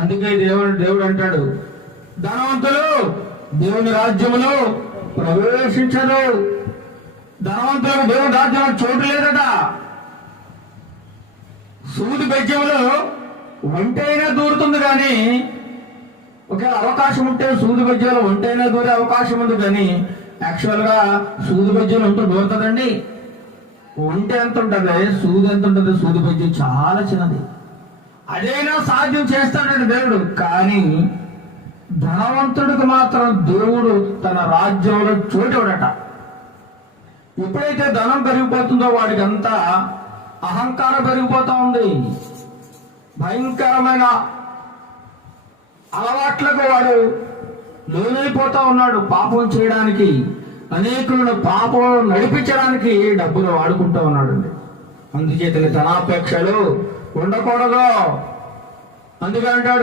అందుకే దేవుడు అంటాడు, ధనవంతులు దేవుని రాజ్యములో ప్రవేశించరు. ధనవంతులకు దేవుని రాజ్యంలో చోటు లేదట. సూది బెజ్జంలో ఒంటైనా దూరుతుంది, కానీ ఒకవేళ అవకాశం ఉంటే సూది బెజ్జంలో ఒంటైనా దూరే అవకాశం ఉంది, కానీ యాక్చువల్ గా సూది బెజ్జంలో ఎంత దూరుతుందండి? ఒంటె ఎంత ఉంటుంది, సూది ఎంత ఉంటుంది? సూది బెజ్జం చాలా చిన్నది. అదైనా సాధ్యం చేస్తాడండి దేవుడు. కానీ ధనవంతుడికి మాత్రం దేవుడు తన రాజ్యంలో చోటుడట. ఎప్పుడైతే ధనం పెరిగిపోతుందో వాడికి అంతా అహంకారం పెరిగిపోతా ఉంది. భయంకరమైన అలవాట్లకు వాడు లోనైపోతా ఉన్నాడు. పాపం చేయడానికి, అనేకులను పాపం నడిపించడానికి డబ్బులు వాడుకుంటూ ఉన్నాడండి. అందుచేత ధనాపేక్షలు ఉండకూడదు. అందుకే అంటాడు,